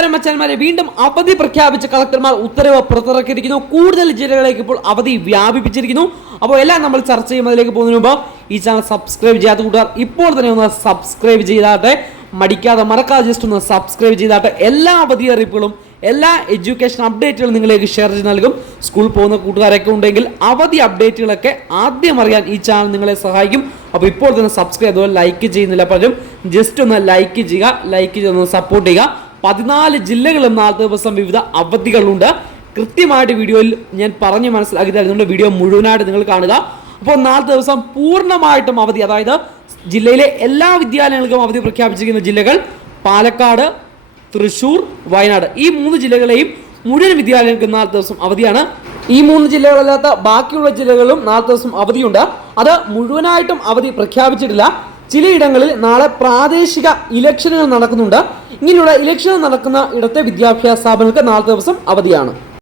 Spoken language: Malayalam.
നമസ്കാരം മച്ചാന്മാരെ, വീണ്ടും അവധി പ്രഖ്യാപിച്ച കളക്ടർമാർ ഉത്തരവ് പുറത്തിറക്കിയിരിക്കുന്നു. കൂടുതൽ ജില്ലകളിലേക്ക് ഇപ്പോൾ അവധി വ്യാപിപ്പിച്ചിരിക്കുന്നു. അപ്പോൾ എല്ലാം നമ്മൾ ചർച്ച ചെയ്യുന്നതിലേക്ക് പോകുന്നതിന് മുമ്പ് ഈ ചാനൽ സബ്സ്ക്രൈബ് ചെയ്യാത്ത കൂട്ടുകാർ ഇപ്പോൾ തന്നെ ഒന്ന് സബ്സ്ക്രൈബ് ചെയ്താട്ടെ, മറക്കാതെ ജസ്റ്റ് ഒന്ന് സബ്സ്ക്രൈബ് ചെയ്താട്ടെ. എല്ലാ അവധി അറിയിപ്പുകളും എല്ലാ എഡ്യൂക്കേഷൻ അപ്ഡേറ്റുകളും നിങ്ങളിലേക്ക് ഷെയർ ചെയ്ത് നൽകും. സ്കൂൾ പോകുന്ന കൂട്ടുകാരൊക്കെ ഉണ്ടെങ്കിൽ അവധി അപ്ഡേറ്റുകളൊക്കെ ആദ്യം അറിയാൻ ഈ ചാനൽ നിങ്ങളെ സഹായിക്കും. അപ്പോൾ ഇപ്പോൾ തന്നെ സബ്സ്ക്രൈബ്, അതുപോലെ ലൈക്ക് ചെയ്യുന്നില്ല പലരും, ജസ്റ്റ് ഒന്ന് ലൈക്ക് ചെയ്യുക, ലൈക്ക് ചെയ്തൊന്ന് സപ്പോർട്ട് ചെയ്യുക. 14 ജില്ലകളും 4 ദിവസം വിവിധ അവധികളുണ്ട്. കൃത്യമായിട്ട് വീഡിയോയിൽ ഞാൻ പറഞ്ഞ് മനസ്സിലാക്കി തരുന്നുണ്ട്. വീഡിയോ മുഴുവനായിട്ട് നിങ്ങൾ കാണുക. അപ്പോൾ 4 ദിവസം പൂർണ്ണമായിട്ടും അവധി, അതായത് ജില്ലയിലെ എല്ലാ വിദ്യാലയങ്ങൾക്കും അവധി പ്രഖ്യാപിച്ചിരിക്കുന്ന ജില്ലകൾ പാലക്കാട്, തൃശ്ശൂർ, വയനാട്. ഈ 3 ജില്ലകളെയും മുഴുവൻ വിദ്യാലയങ്ങൾക്കും 4 ദിവസം അവധിയാണ്. ഈ 3 ജില്ലകളല്ലാത്ത ബാക്കിയുള്ള ജില്ലകളിലും 4 ദിവസം അവധിയുണ്ട്. അത് മുഴുവനായിട്ടും അവധി പ്രഖ്യാപിച്ചിട്ടില്ല. ചിലയിടങ്ങളിൽ നാളെ പ്രാദേശിക ഇലക്ഷനുകൾ നടക്കുന്നുണ്ട്. ഇങ്ങനെയുള്ള ഇലക്ഷനുകൾ നടക്കുന്ന ഇടത്തെ വിദ്യാഭ്യാസ സ്ഥാപനങ്ങൾക്ക് 4 ദിവസം അവധിയാണ്.